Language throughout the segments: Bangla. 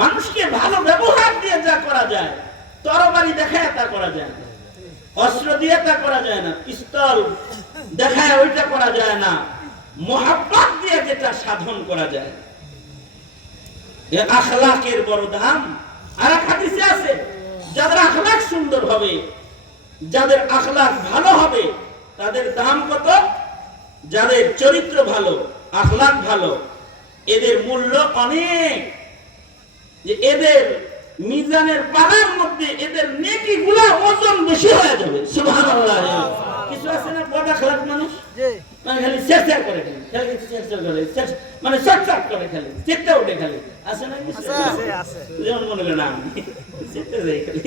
মানুষকে ভালো ব্যবহার দিয়ে যা করা যায়, তরবারি দেখায় তা করা যায় না, অস্ত্র দিয়ে তা করা যায় না, পিস্তল দেখায় ওইটা করা যায় না, মোহাব্বত দিয়ে যেটা সাধন করা যায়, এ আখলাকের বড় দাম। আর এক হাদিসে আছে, যাদের আখলাক সুন্দর হবে, যাদের আখলাক ভালো হবে, তাদের দাম কত? যাদের চরিত্র ভালো, আখলাক ভালো, এদের মূল্য অনেক। যে এদের মিজানের পালার মধ্যে এদের নেকিগুলা ওজন বেশি হয়ে যাবে। সুবহানাল্লাহ। কিছু আছে না বড় আখলাক মানুষ, মানে খালি চেষ্টা করে, খালি চেষ্টা করে, মানে চটচট করে, খালি চেষ্টা ওঠে, খালি আছে না? আছে। যেমন মনে করেন আমি চেষ্টা যাই, খালি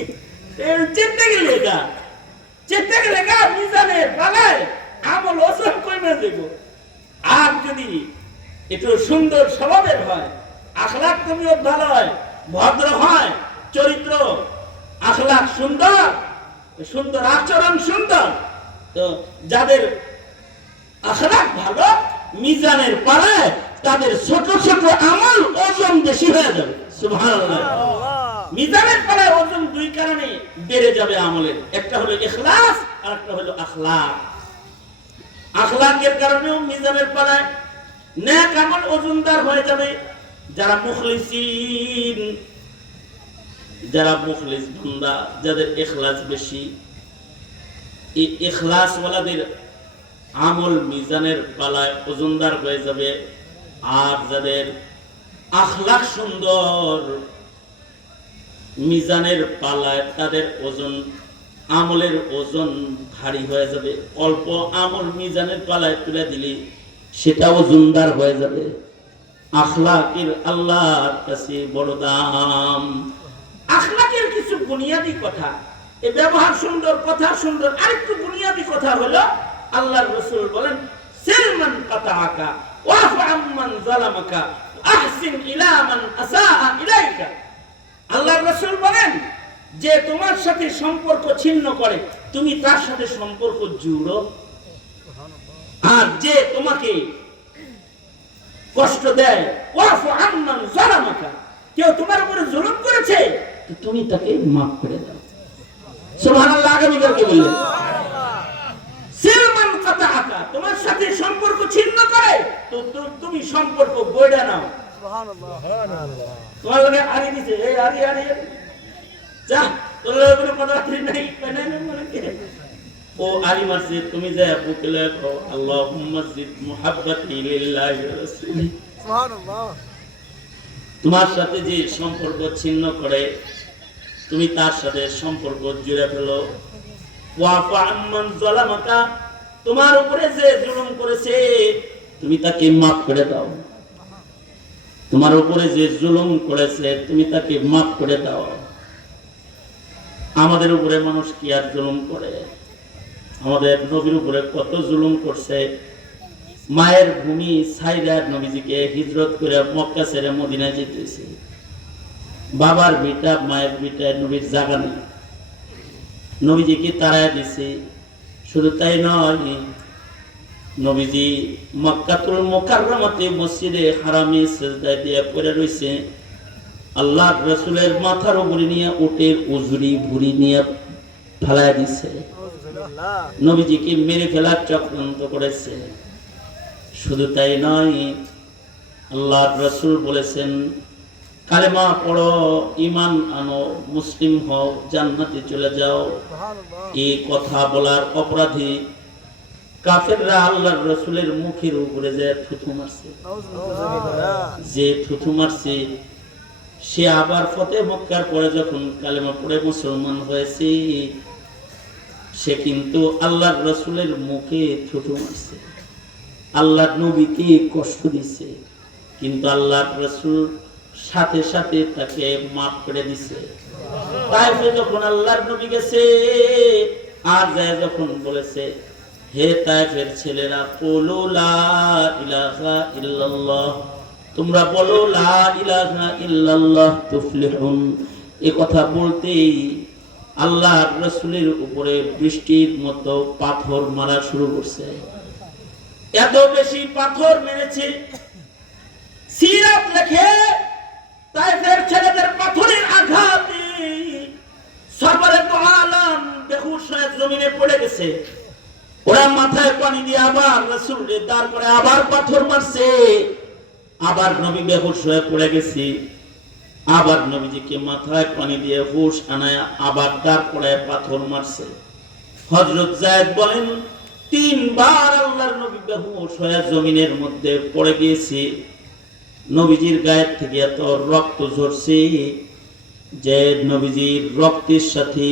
চেষ্টা গেলে মিজানের পালায় আমল ওজন কমে দেব। আর যদি একটু সুন্দর স্বভাবের হয়, আখলাক তুমিও ভালো হয়, ভদ্র হয়, চরিত্র আখলাক সুন্দর, সুন্দর আচরণ সুন্দর, তো যাদের আখলাক ভালো, মিজানের পালায় তাদের ছোট ছোট আমল ওজন বেশি হয়ে যাবে। সুবহানাল্লাহ। মিজানের পালায় ওজন দুই কারণে বেড়ে যাবে আমলের, একটা হলো ইখলাস আর একটা হলো আখলাক। আখলাকের কারণেও মিজানের পালায় নেক আমল ওজনদার হয়ে যাবে। যারা মুখলিসিন, যারা মুখলিস বান্দা, যাদের ইখলাস বেশি, এই ইখলাস ওয়ালাদের আমল মিজানের পালায় ওজনদার হয়ে যাবে। আর যাদের আখলাক সুন্দর, মিজানের পালায় তাদের ওজন, আমলের ওজন ভারী হয়ে যাবে। অল্প আমল মিজানের পালায় তুলে দিলে সেটা ওজনদার হয়ে যাবে। আখলাকের আল্লাহর কাছে বড় দাম। আখলাকের কিছু বুনিয়াদি কথা, এই ব্যবহার সুন্দর, কথা সুন্দর। আরেকটু বুনিয়াদি কথা হলো, আল্লাহর রাসূল বলেন, সিলমান কাতাআকা ওয়াফু আম্মান যালামাকা আহসিন ইলা মান আসাআ ইলাইকা। আল্লাহর রাসূল বলেন, যে তোমার সাথে সম্পর্ক ছিন্ন করে তুমি তার সাথে সম্পর্ক জুড়ো, আর যে তোমাকে কষ্ট দেয়, ওয়াফু আম্মান যালামাকা, কেউ তোমার উপরে জুলুম করেছে, তুমি তাকে মাফ করে দাও। সুবহানাল্লাহ। আগামীকালকে বললেন, সিলমান কাতাআকা, তোমার সাথে সম্পর্ক ছিন্ন করে তো তুমি সম্পর্ক বইড়া নাও। সুবহানাল্লাহ। তোমার লগে আরি দিছে, এই আরি যা, তোর লগে কোনো কথা নাই, ও আরি মারছে, তুমি যা বুকে লেখো, আল্লাহুম্মা জিদ মুহাব্বতি লিল্লাহি ওয়া রাসূলি। সুবহানাল্লাহ। তোমার সাথে যে সম্পর্ক ছিন্ন করে, তুমি তার সাথে সম্পর্ক জুড়ে ফেলো। ওয়াফু আম্মান যালামাকা, তোমার উপরে যে জুলুম করেছে তুমি তাকে মাফ করে দাও। তোমার উপরে যে জুলুম করেছে তুমি তাকে মাফ করে দাও। আমাদের উপরে মানুষ কি আর জুলুম করে? আমাদের নবীর উপরে কত জুলুম করছে। মায়ের ভূমি ছাইরা নবীজিকে হিজরত করে মক্কা ছেড়ে মদিনায় যেতেছে। বাবার ভিটা, মায়ের ভিটায় নবীর জায়গা নেই, নবীজিকে তাড়ায় দিছে। শুধু তাই নয়, নবীজি মক্কাতুল মুকাররমাতে মসজিদে হারামে সিজদায় দিয়ে পড়ে রইছে। আল্লাহর রাসূলের মাথার উপরে নিয়ে উটের উজরি ভুঁড়ি নিয়ে ফেলায় দিছে, নবীজিকে মেরে ফেলার চক্রান্ত করেছে। শুধু তাই নয়, আল্লাহর রাসূল বলেছেন, কালেমা পড়ো, ঈমান আনো, মুসলিম হও, জান্নাতে চলে যাও। এই কথা বলার অপরাধী কাফেররা আল্লাহর রাসূলের মুখের উপরে যে থুথু মারছে, যে থুথু মারছে, সে আবার ফতেহ মক্কার পরে যখন কালেমা পড়ে মুসলমান হয়েছে, সে কিন্তু আল্লাহর রাসূলের মুখে থুথু মারছে, আল্লাহর নবীকে কষ্ট দিছে, কিন্তু আল্লাহর রাসূল সাথে সাথে তাকে মাফ করে দিছে। তাইফে যখন আল্লাহর নবী গেছে, আর যায় যখন বলেছে, হে তাইফের ছেলেরা, বলো লা ইলাহা ইল্লাল্লাহ, তোমরা বলো লা ইলাহা ইল্লাল্লাহ তুফলিহুন। এই কথা বলতেই আল্লাহর রাসূলের উপরে বৃষ্টির মতো পাথর মারা শুরু করছে। এত বেশি পাথর মেরেছে, সিরাত লেখে তাইফের ছেলেদের বেহুশ হয়ে জমিনে পড়ে গেছে। ওরা মাথায় পানি দিয়ে আবার রাসূলকে দাঁড় করে আবার পাথর মারছে। আবার নবী বেহুশ হয়ে পড়ে গেছে। আবার নবীজিকে মাথায় পানি দিয়ে হুশ আনায় আবার দাঁড় করে পাথর মারছে। হযরত যায়েদ বলেন, 3 বার আল্লাহর নবী বেহুশ হয়ে জমিনের মধ্যে পড়ে গিয়েছে। নবীজির গায়ের থেকে এত রক্ত ঝরছে যে নবীজির রক্তের সাথে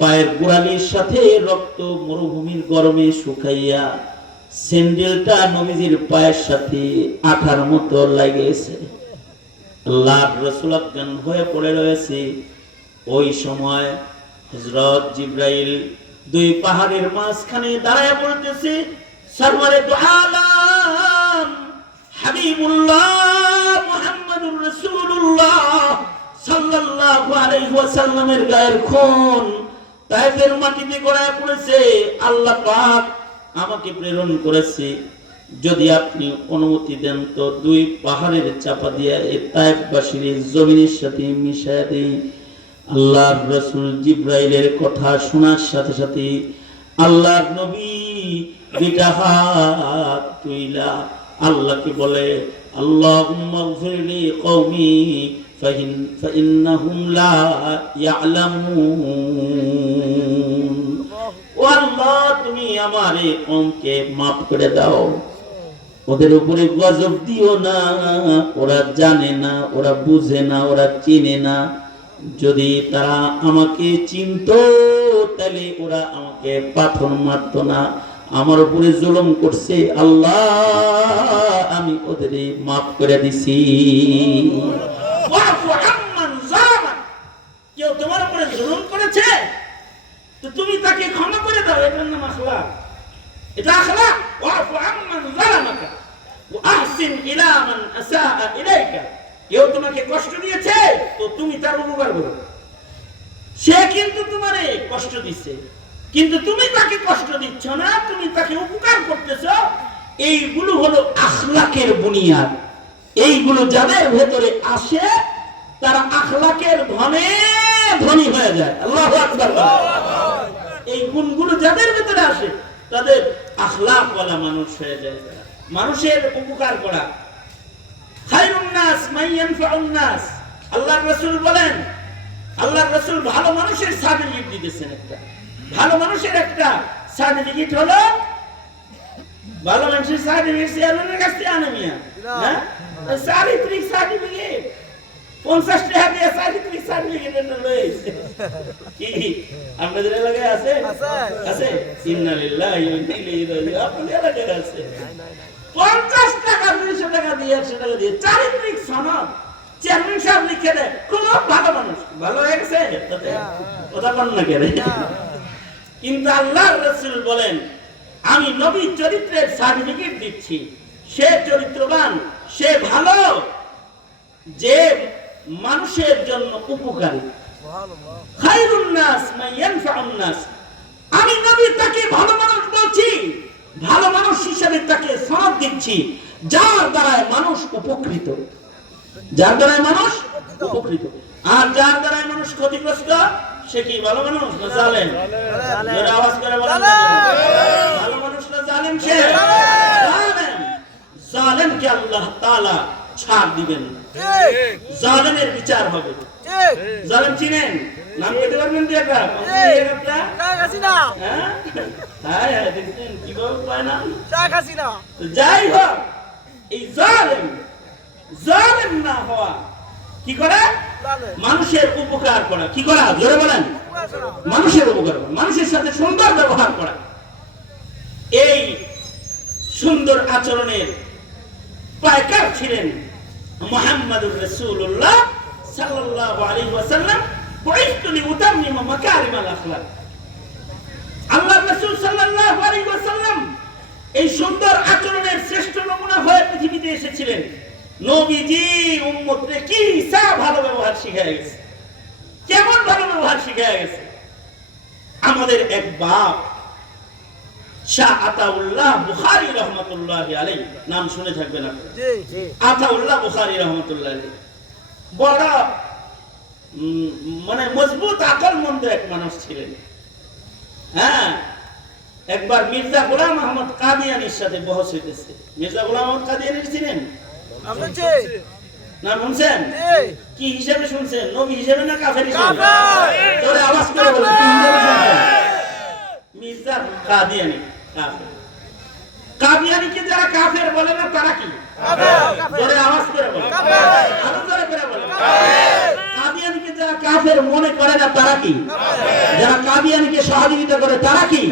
পায়ের গোড়ালির সাথে রক্ত মরুভূমির গরমে শুকাইয়া স্যান্ডেলটা নবীজির পায়ের সাথে আঠার মতো লাগেছে। আল্লাহর রাসূল অজ্ঞান হয়ে পড়ে রয়েছে। ওই সময় হযরত জিবরাইল 2 পাহাড়ের মাঝখানে দাঁড়ায় বলতেছে, সরওয়ারে দু আলম হাবিবুল্লাহ মুহাম্মদুর রাসূলুল্লাহ সাল্লাল্লাহু আলাইহি ওয়াসাল্লামের গায়ের খুন তায়েফের মাটিতে গড়ায় পড়েছে। আল্লাহ পাক আমাকে প্রেরণ করেছে, যদি আপনি অনুমতি দেন তো 2 পাহাড়ের চাপা দিয়ে এই তায়েফবাসীর জমিনের সাথে মিশিয়ে দেই। আল্লাহর রাসূল জিবরাইলের কথা শোনার সাথে সাথে আল্লাহর নবী দুইটা হাত তুইলা আল্লাহকে বলে, আল্লাহুম্মা গফিরলি কওমি ফাইন্নাহুম লা ইয়ালামুন। ও আল্লাহ, তুমি আমার এই কওমকে maaf করে দাও, ওদের উপরে গজব দিও না, ওরা জানে না, ওরা বুঝে না, ওরা চিনে না। যদি তারা আমাকে চিনতো তাহলে ওরা আমাকে পাথর মারতো না। আমার উপরে জুলুম করছে, আল্লাহ আমি ওদের maaf করে দিছি। ওয়াফু আম্মান যালামা, কেউ তোমার উপরে জুলুম করেছে তো তুমি তাকে ক্ষমা করে দাও, এটার নাম আখলাক। এটা আখলাক। ওয়াফু আম্মান যালামাকা ওয়া আহসিন ইলা মান আসাআ ইলাইকা, কেউ তোমাকে কষ্ট দিয়েছে তো তুমি তার উপকার করো। সে কিন্তু তোমারে কষ্ট দিচ্ছে, কিন্তু তুমি তাকে কষ্ট দিচ্ছ না, তুমি তাকে উপকার করতেছো। এইগুলো হলো আখলাকের বুনিয়াদ। এইগুলো যাদের ভেতরে আসে তারা আখলাকের ধনে ধনী হয়ে যায়। আল্লাহু আকবার। এই গুণগুলো যাদের ভেতরে আসে তাদের আখলাকওয়ালা মানুষ হয়ে যায়। মানুষের উপকার করা। খায়রুন নাস মান ইয়ানফাউন নাস, আল্লাহর রাসূল বলেন, আল্লাহর রাসূল ভালো মানুষের সার্টিফিকেট দিতেছেন। একটা ভালো মানুষের একটা সার্টিফিকেট হলো, ভালো মানুষের সার্টিফিকেট চেয়ারম্যানের কাছ থেকে আনে মিয়া, হ্যাঁ, চারিত্রিক সার্টিফিকেট 50 টাকা দিয়ে চারিত্রিক সার্টিফিকেট এটা লইছে। কি আপনাদের এলাকায় আছে? আছে। ইন্না লিল্লাহি ওয়া ইন্না ইলাইহি রাজিউন। আপনাদের এলাকায় আছে 50 টাকা 200 টাকা দিয়ে 100 টাকা দিয়ে চারিত্রিক সনদ চেয়ারম্যান সাহেব লিখে দেয়। কোন ভালো মানুষ ভালো হয়ে গেছে তাতে কথা বল না কেন? কিন্তু আল্লাহর রাসূল বলেন, আমি নবীর চরিত্রের সার্টিফিকেট দিচ্ছি। সে চরিত্রবান, সে ভালো, যে মানুষের জন্য উপকারী। খায়রুন নাস মান ইয়ানফাউন নাস, আমি নবী তাকে ভালো মানুষ বলছি, ভালো মানুষ হিসেবে তাকে সনদ দিচ্ছি, যার দ্বারা মানুষ উপকৃত, যার দ্বারা মানুষ উপকৃত। আর যার দ্বারা মানুষ ক্ষতিগ্রস্ত সে কি ভালো মানুষ না জালেম? জোরে আওয়াজ করে বলেন, ভালো মানুষ না জালেম? সে জালেম। জালেমকে আল্লাহ তাআলা ছাড় দিবেন না, জালেমের বিচার হবে। জালেম চিনেন? নাম পেতে পারবেন? যাই হোক, এই জালেম না হওয়া কি করে? মানুষের উপকার করা। কি করা? জোরে বলেন। মানুষের উপকার করা, মানুষের সাথে সুন্দর ব্যবহার করা। এই সুন্দর আচরণের পায়কার ছিলেন মুহাম্মদুর রাসূলুল্লাহ সাল্লাল্লাহু আলাইহি ওয়াসাল্লাম। বুইতু লিউতাম্মিমা মাকারিমাল আখলাক। আল্লাহর রাসূল সাল্লাল্লাহু আলাইহি ওয়াসাল্লাম এই সুন্দর আচরণের শ্রেষ্ঠ নমুনা হয়ে পৃথিবীতে এসেছিলেন। নবীজি উম্মতকে কি ভালো ব্যবহার শিখিয়ে গেছে, কেমন ভালো ব্যবহার শিখিয়ে গেছে। আমাদের এক বাপ শাহ আতাউল্লাহ বুখারী রাহমাতুল্লাহি আলাইহি, নাম শুনে থাকবেন আপনারা। জি জি, আতাউল্লাহ বুখারী রাহমাতুল্লাহি আলাইহি বড় মানে মজবুত আকলমন্দ এক মানুষ ছিলেন। হ্যাঁ, একবার মির্জা গোলাম আহমদ কাদিয়ানির সাথে বহস হইতেছে। মির্জা গোলাম আহমদ কাদিয়ানি ছিলেন না? শুনছেন? কি হিসেবে শুনছেন? নবী হিসেবে না কাফের হিসেবে? তোরে আওয়াজ করে বলেন কি হিসেবে শুনছেন? মির্জা কাদিয়ানি কাফের। কাদিয়ানিকে যারা কাফের বলে না তারা কি? তোরে আওয়াজ করে বলেন, আরো জোরে করে বলেন। কাদিয়ানিকে যারা কাফের মনে করে না তারা কি? যারা কাদিয়ানিকে সহযোগিতা করে তারা কি?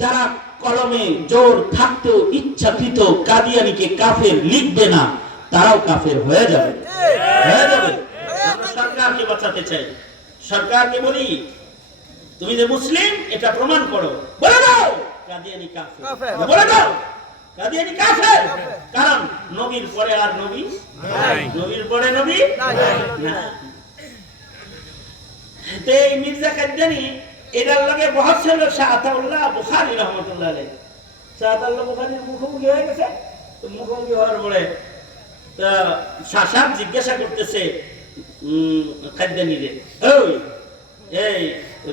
যারা কলমে জোর থাকতেও ইচ্ছাকৃত কাদিয়ানিকে কাফের লিখবে না তারাও কাফের হয়ে যাবে, হয়ে যাবে। আমরা সরকারকে বাঁচাতে চাই। সরকারকে বলি তুমি যে মুসলিম এটা প্রমাণ করো, বলে দাও কাদিয়ানি কাফের, বলে দাও কাদিয়ানি কাফের। কারণ নবীর পরে আর নবী নাই, নবীর পরে নবী নাই। এই মির্জা কাদিয়ানি এটার লগে বহস ছিল শাহ আতাউল্লাহ বুখারী রাহমাতুল্লাহ আলাইহি। শাহ আতাউল্লাহ বুখারীর মুখোমুখি হয়ে গেছে। তো মুখোমুখি হওয়ার পরে তা শাহ জিজ্ঞাসা করতেছে কাদিয়ানিরে, ওই এই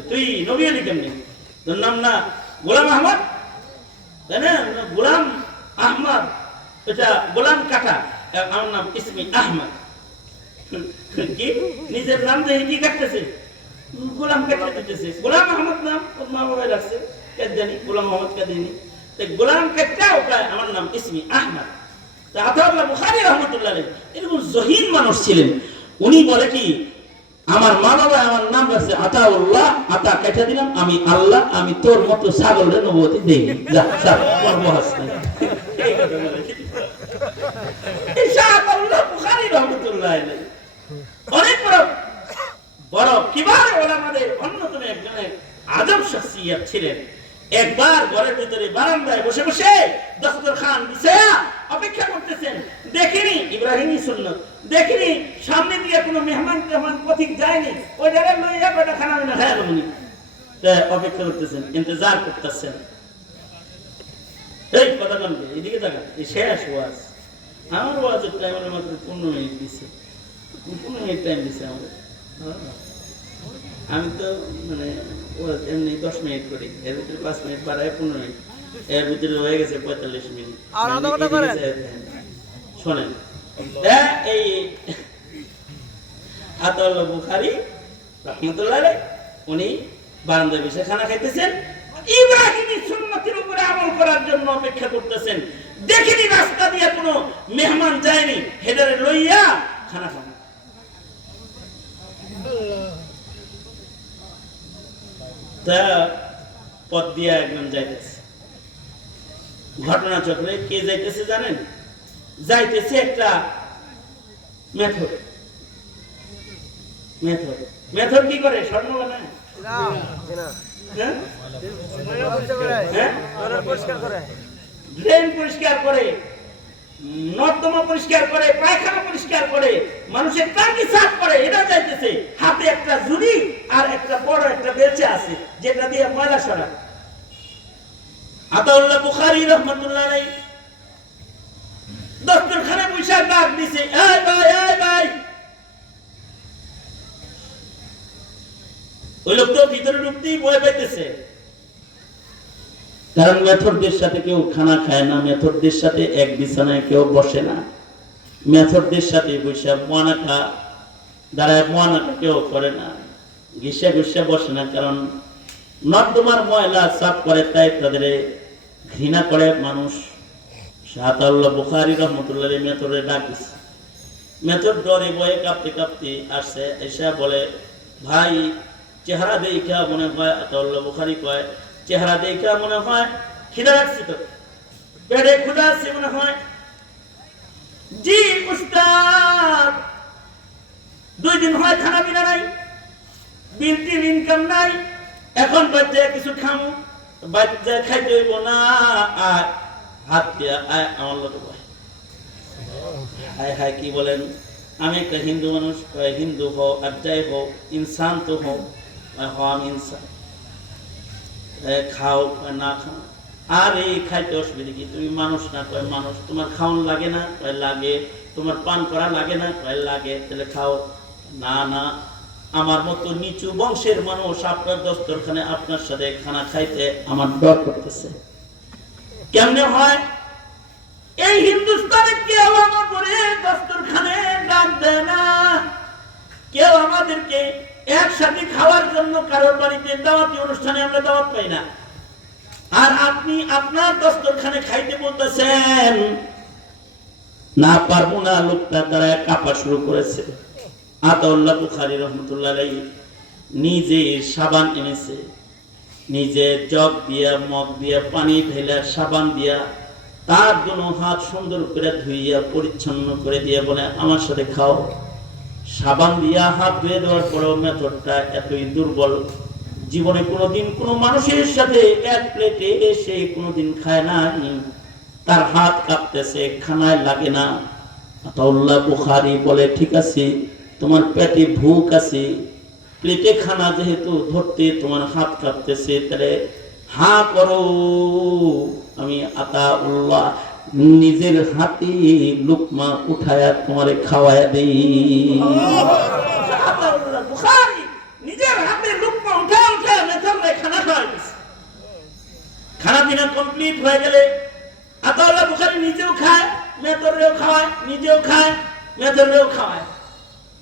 তুই নবী হলি কেমনি? তোর নাম না গোলাম আহমদ, তাই না? গোলাম আহমদ, এটা গোলাম কাটা, আমার নাম ইসমি আহমদ। কি নিজের নাম দেখে কি কাটতেছে? গোলাম কাটতে দিতেছে। গোলাম আহমদ নাম ওর মা বাবা রাখছে কাদিয়ানি, গোলাম আহমদ কাদিয়ানি। তাই গোলাম কাটটা ওটা আমার নাম ইসমি আহমদ। তা আতাউল্লাহ বুখারী রাহমাতুল্লাহ আলাইহি এরকম জহিন মানুষ ছিলেন। উনি বলে কি আমার মা বাবা আমার নাম রাখছে আতাউল্লাহ, আতা কেটে দিলাম, আমি আল্লাহ, আমি তোর মতো ছাগলের নবুয়তি দেই। যা সব করব হাসতে। এই শাহ আতাউল্লাহ বুখারী রাহমাতুল্লাহ আলাইহি অনেক বড় কিবার ওলামাদের অন্যতম একজনের আজব শখসিয়ত ছিলেন। একবার ঘরের ভিতরে বারান্দায় বসে বসে দস্তরখান বিছায়া অপেক্ষা করতেছেন। দেখিনি ইব্রাহিমী সুন্নাত, দেখিনি সামনে দিয়ে কোনো মেহমান পথিক যায়নি, ওই জায়গায় লইয়া কয়টা খানা না খায় উনি অপেক্ষা করতেছেন, ইন্তজার করতেছেন। এই কথা বলবে এদিকে তাকান, এই শেষ ওয়াজ। আমার ওয়াজের টাইম মাত্র 15 মিনিট দিছে, 15 মিনিট টাইম দিছে আমাদের। আমি তো মানে এমনি 10 মিনিট করি, এর ভিতরে 5 মিনিট বাড়ায় 15 মিনিট, এর ভিতরে হয়ে গেছে 45 মিনিট। শোনেন, এই আতাউল্লাহ বুখারী রাহমাতুল্লাহ আলাইহি উনি বারান্দায় বসে খানা খাইতেছেন, ইব্রাহিমী সুন্নাতের উপরে আমল করার জন্য অপেক্ষা করতেছেন। দেখিনি রাস্তা দিয়ে কোনো মেহমান যায়নি, হেদারে লইয়া খানা খান। তা পথ দিয়া একজন যাইতেছে, ঘটনা চক্রে কে যাইতেছে জানেন? যাইতেছে একটা মেথর। মেথর মেথর কি করে? স্বর্ণ বানায়, ড্রেন পরিষ্কার করে, নর্দমা পরিষ্কার করে, পায়খানা পরিষ্কার করে, মানুষের টাঙ্কি সাফ করে। এটা যাইতেছে, হাতে একটা ঝুড়ি আর একটা বড় একটা বেলচা আছে যেটা দিয়ে ময়লা সরায়। আতাউল্লাহ বুখারী রাহমাতুল্লাহ আলাইহি দস্তরখানে বসে ডাক দিছে, এই ভাই, এই ভাই। ওই লোক তো ভিতরে ঢুকতেই ভয় পাইতেছে, কারণ মেথরদের সাথে কেউ খানা খায় না, মেথরদের সাথে এক বিছানায় কেউ বসে না, মেথরদের সাথে বসে মোয়ানাকা দাঁড়ায় মোয়ানাকা কেউ করে না, ঘিসে ঘুষে বসে না, কারণ নর্দমার ময়লা সাফ করে, তাই তাদের ঘৃণা করে মানুষ। আতাউল্লাহ বুখারী রাহমাতুল্লাহ আলাইহি মেথরে ডাক দিছে। মেথর ডরে ভয়ে কাঁপতে কাঁপতে আসছে, এসে বলে, ভাই চেহারা দেখা মনে হয়, আতাউল্লাহ বুখারী কয়, চেহারা দেখা মনে হয় খিদা লাগছে, তো পেটে ক্ষুধা আছে মনে হয়। জি উস্তাদ, 2 দিন হয় খানা পিনা নাই, বিলটির ইনকাম নাই, এখন বাচ্চা কিছু খামু, বাচ্চা খাইতে হইব না, আর হাত দিয়া আয় আমার লোক ভাই। হায় হায় কি বলেন? আমি একটা হিন্দু মানুষ, হিন্দু হোক আর যাই হোক, ইনসান তো হোক, আমি ইনসান, খাও না খাও, আর এই খাইতে অসুবিধা কি? তুমি মানুষ না? কয় মানুষ। তোমার খাওয়ান লাগে না? কয় লাগে। তোমার পান করা লাগে না? কয় লাগে। তাহলে খাও। না না, আমার মতো নিচু বংশের মানুষ আপনার দস্তরখানে আপনার সাথে খানা খাইতে আমার ডর করতেছে। কেমনে হয়? এই হিন্দুস্তানে কেউ আমাকে দস্তরখানে ডাক দেয় না, কেউ আমাদেরকে একসাথে খাওয়ার জন্য কারোর বাড়িতে দাওয়াতি অনুষ্ঠানে আমরা দাওয়াত পাই না। আর আপনি আপনার দস্তরখানে খাইতে বলতেছেন না পারবো না। লোকটা দ্বারা কাঁপা শুরু করেছে। আতাউল্লাহ বুখারী রহমতুল্লাহ আলাইহি নিজে সাবান এনেছে, নিজে জগ দিয়া মগ দিয়া পানি ঢেলে সাবান দিয়া তার দুনো হাত সুন্দর করে ধুইয়া পরিচ্ছন্ন করে দিয়ে বলে আমার সাথে খাও। সাবান দিয়া হাত ধুয়ে দেওয়ার পরেও মেথডটা এতই দুর্বল, জীবনে কোনোদিন কোনো মানুষের সাথে এক প্লেটে এসে কোনোদিন খায় না, তার হাত কাঁপতেছে, খানায় লাগে না। আতাউল্লাহ বুখারী বলে ঠিক আছে, তোমার পেটে ভুক আছে, প্লেটে খানা যেহেতু ধরতে তোমার হাত কাঁপতেছে, তাহলে হা করো, আমি আতাউল্লাহ নিজের হাতে লুকমা উঠায়া তোমারে খাওয়ায়া দেই। আতাউল্লাহ বুখারী নিজের হাতে লুকমা উঠায়া মেথরে খানা খাওয়াইছে। খানা পিনা কমপ্লিট হয়ে গেলে আতাউল্লাহ বুখারী নিজেও খায়, মেথরেও খাওয়ায়, নিজেও খায়, মেথরেও খাওয়ায়।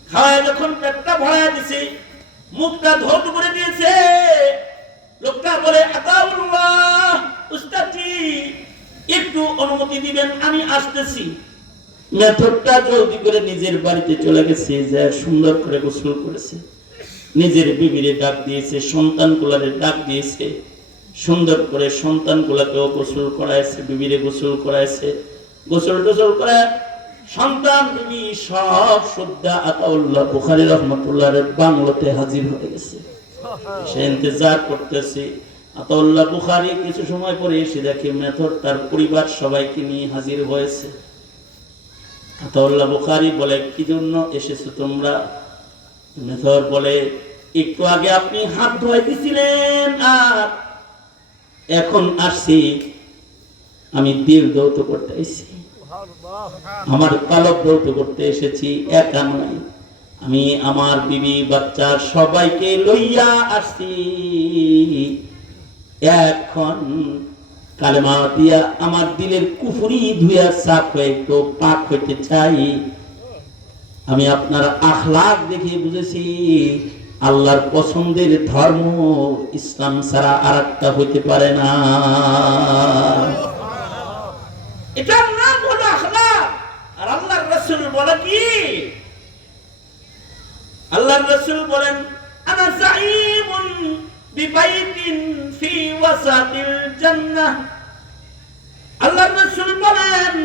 খাওয়ায় যখন পেটটা ভরায়া দিছে, মুখটা ধৌত করে দিয়েছে, লোকটা বলে আতাউল্লাহ উস্তাদজি একটু অনুমতি দিবেন, আমি আসতেছি। মেথরটা জলদি করে নিজের বাড়িতে চলে গেছে, যে সুন্দর করে গোসল করেছে, নিজের বিবিরে ডাক দিয়েছে, সন্তান গুলারে ডাক দিয়েছে, সুন্দর করে সন্তান গুলাকেও গোসল করাইছে, বিবিরে গোসল করাইছে। গোসল টোসল করে সন্তান বিবি সব শ্রদ্ধা আতাউল্লাহ বুখারী রহমতুল্লাহর বাংলোতে হাজির হয়ে গেছে। সে ইন্তজার করতেছে। আতাউল্লাহ বুখারী কিছু সময় পরে এসে দেখে মেথর তার পরিবার সবাইকে নিয়ে হাজির হয়েছে। আতাউল্লাহ বুখারী বলে কি জন্য এসেছো তোমরা? মেথর বলে একটু আগে আপনি হাত ধোয়া দিছিলেন আর এখন আসছি, আমি দিল দৌত করতে এসেছি, আমার পালক দৌত করতে এসেছি, একা নয়, আমি আমার বিবি বাচ্চা সবাইকে লইয়া আসছি। এখন কালেমা দিয়া আমার দিলের কুফরি ধুইয়া সাফ হয়ে একটু পাক হইতে চাই। আমি আপনার আখলাক দেখে বুঝেছি আল্লাহর পছন্দের ধর্ম ইসলাম ছাড়া আরেকটা হইতে পারে না। এটার নাম হলো আখলাক। আর আল্লাহর রাসূল বলে কি? আল্লাহর রাসূল বলেন আনা যাঈমুন বিবাইতিন ফি ওয়াসাতিল জান্নাহ। আল্লাহর রাসূল বলেন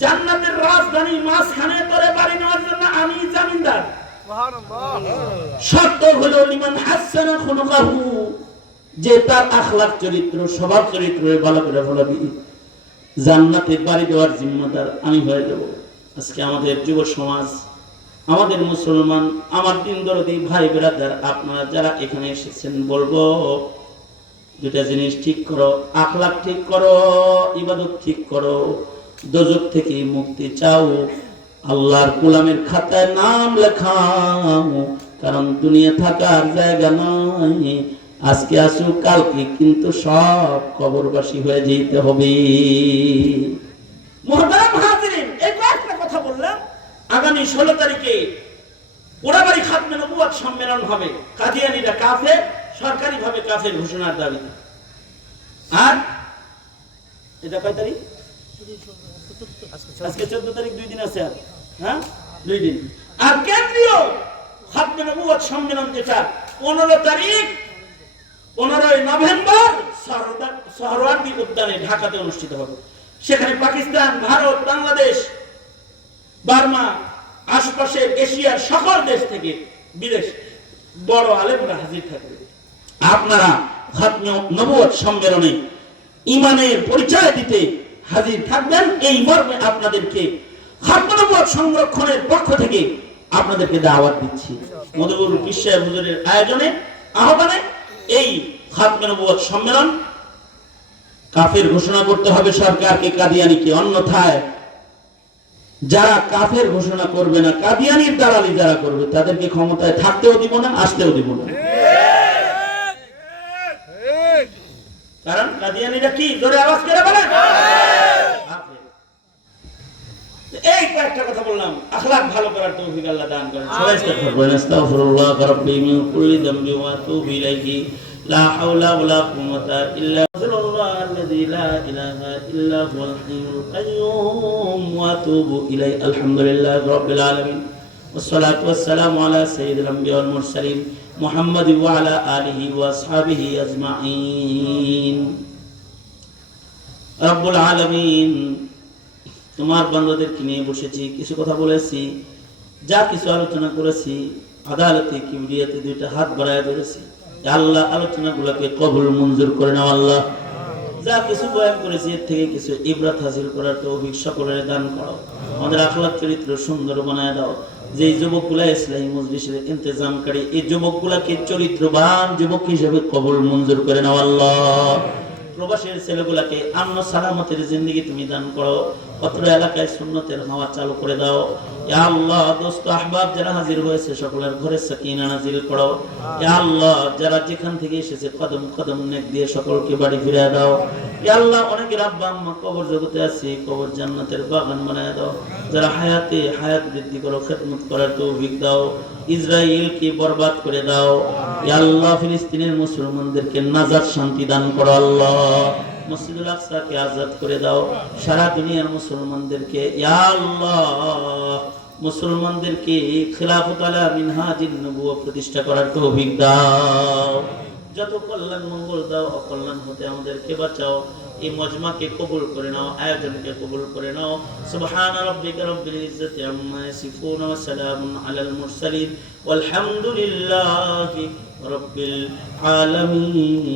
জান্নাতের রাজধানী মাঝখানে তোরে বাড়ি নেওয়ার জন্য আমি জামিনদার। শর্ত হলো লিমান হাসানা খুলুকাহু, যে তার আখলাক চরিত্র স্বভাব চরিত্র ভালো করে ফলাবি, জান্নাতে বাড়ি দেওয়ার জিম্মাদার আমি হয়ে যাব। আজকে আমাদের যুব সমাজ, আমাদের মুসলমান, আমার দিন দরদি ভাই ব্রাদার, আপনারা যারা এখানে এসেছেন, বলবো দুটা জিনিস ঠিক করো, আখলাক ঠিক করো, ইবাদত ঠিক করো, দোজখ থেকে মুক্তি চাও, আল্লাহর গোলামের খাতায় নাম লেখাও। কারণ দুনিয়া থাকার জায়গা নয়, আজকে আসুক কালকে কিন্তু সব কবরবাসী হয়ে যেতে হবে। মুহতারাম হাজিরিন, এই কয়েকটা কথা বললাম। আগামী 16 তারিখে পোড়াবাড়ি খাতমে নবুয়ত সম্মেলন হবে। কাদিয়ানীরা কাফের, সরকারিভাবে কাফের ঘোষণার দাবিতে। আর এটা কয় তারিখ? আজকে 14 তারিখ, 2 দিন আছে। আর হ্যাঁ 2 দিন। আর কেন্দ্রীয় খাতমে নবুয়ত সম্মেলন যেটা 15 তারিখ 15 নভেম্বর সোহরাওয়ার্দী উদ্যানে ঢাকাতে অনুষ্ঠিত হবে। সেখানে পাকিস্তান, ভারত, বাংলাদেশ, বার্মা, আশপাশের এশিয়ার সকল দেশ থেকে বিদেশ বড় আলেমরা হাজির থাকবে। আপনারা খাতমে নবুয়ত সম্মেলনে ঈমানের পরিচয় দিতে হাজির থাকবেন, এই মর্মে আপনাদেরকে খাতমে নবুয়ত সংরক্ষণের পক্ষ থেকে আপনাদেরকে দাওয়াত দিচ্ছি। মধুপুর পীর সাহেব হুজুরের আয়োজনে আহ্বানে এই খাতমে নবুয়ত সম্মেলন কাফের ঘোষণা করতে হবে সরকারকে, কাদিয়ানীকে, অন্যথায় যারা কাফের ঘোষণা করবে না, কাদিয়ানির দালালি যারা করবে, তাদেরকে ক্ষমতায় থাকতেও দিব না, আসতেও দিব না। কারণ কাদিয়ানিরা কি জোরে আওয়াজ করে বলেন, এই কয়েকটা কথা বললাম, আখলাক ভালো করার তৌফিক আল্লাহ দান করেন। সবাই ইস্তিগফার করেন, আস্তাগফিরুল্লাহ রাব্বি মিন কুল্লি যামবি ওয়া আতুবু ইলাইহি, লা হাওলা ওয়ালা কুওয়াতা ইল্লা বিল্লাহ আল্লাযী লা ইলাহা ইল্লা হুয়াল হাইয়ুল কাইয়্যুম ওয়া আতুবু ইলাইহি। আলহামদুলিল্লাহি রাব্বিল আলামিন ওয়াস সালাতু ওয়াস সালামু আলা সাইয়্যিদিল আমবিয়া ওয়াল মুরসালিন মুহাম্মাদ ওয়া আলা আলিহি ওয়া আসহাবিহি আজমাইন। রব্বুল আলামিন, তোমার বান্দাদেরকে নিয়ে বসেছি, কিছু কথা বলেছি, যা কিছু আলোচনা করেছি, আদালতে কিবরিয়াতে দুইটা হাত বাড়ায় ধরেছি। আল্লাহ আলোচনাগুলোকে কবুল মঞ্জুর করে নাও। আল্লাহ যা কিছু বয়ান করেছি এর থেকে কিছু ইবরাত হাসিল করার তৌফিক সকলের দান করো। আমাদের আখলাক চরিত্র সুন্দর বানায় দাও। যে যুবকগুলা ইসলামী মজলিসের ইন্তজামকারী, এই যুবকগুলাকে চরিত্রবান যুবক হিসেবে কবুল মঞ্জুর করে নাও। আল্লাহ প্রবাসীর ছেলেগুলাকে আমন সালামতের জিন্দেগি তুমি দান করো। অত্র এলাকায় সুন্নতের হাওয়া চালু করে দাও। ইয়া আল্লাহ, দোস্ত আহবাব যারা হাজির হয়েছে সকলের ঘরে সাকিনা নাজিল করো। ইয়া আল্লাহ, যারা যেখান থেকে এসেছে কদম কদম নেক দিয়ে সকলকে বাড়ি ফিরিয়ে দাও। ইয়া আল্লাহ, অনেকের আব্বা আম্মা কবর জগতে আছে, কবর জান্নাতের বাগান বানায় দাও। যারা হায়াতে হায়াত বৃদ্ধি করো, খেদমত করার তৌফিক দাও। ইসরায়েলকে বরবাদ করে দাও। ইয়া আল্লাহ, ফিলিস্তিনের মুসলমানদেরকে নাজাত শান্তি দান করো। আল্লাহ, মসজিদুল আকসাকে আজাদ করে দাও। সারা দুনিয়ার মুসলমানদেরকে ইয়া আল্লাহ, মুসলমানদেরকে খিলাফত আলা মিনহাজিন নবুওয়াত প্রতিষ্ঠা করার তৌফিক দাও। যত কল্যাণ মঙ্গল দাও, অকল্যাণ হতে আমাদেরকে বাঁচাও। এই মজমাকে কবুল করে নাও, আয়োজনকে কবুল করে নাও। সুবহান রাব্বিকা রাব্বিল ইজ্জাতি আম্মা ইয়াসিফুন ওয়া সালামুন আলাল মুরসালিন ওয়ালহামদুলিল্লাহি রাব্বিল আলামিন।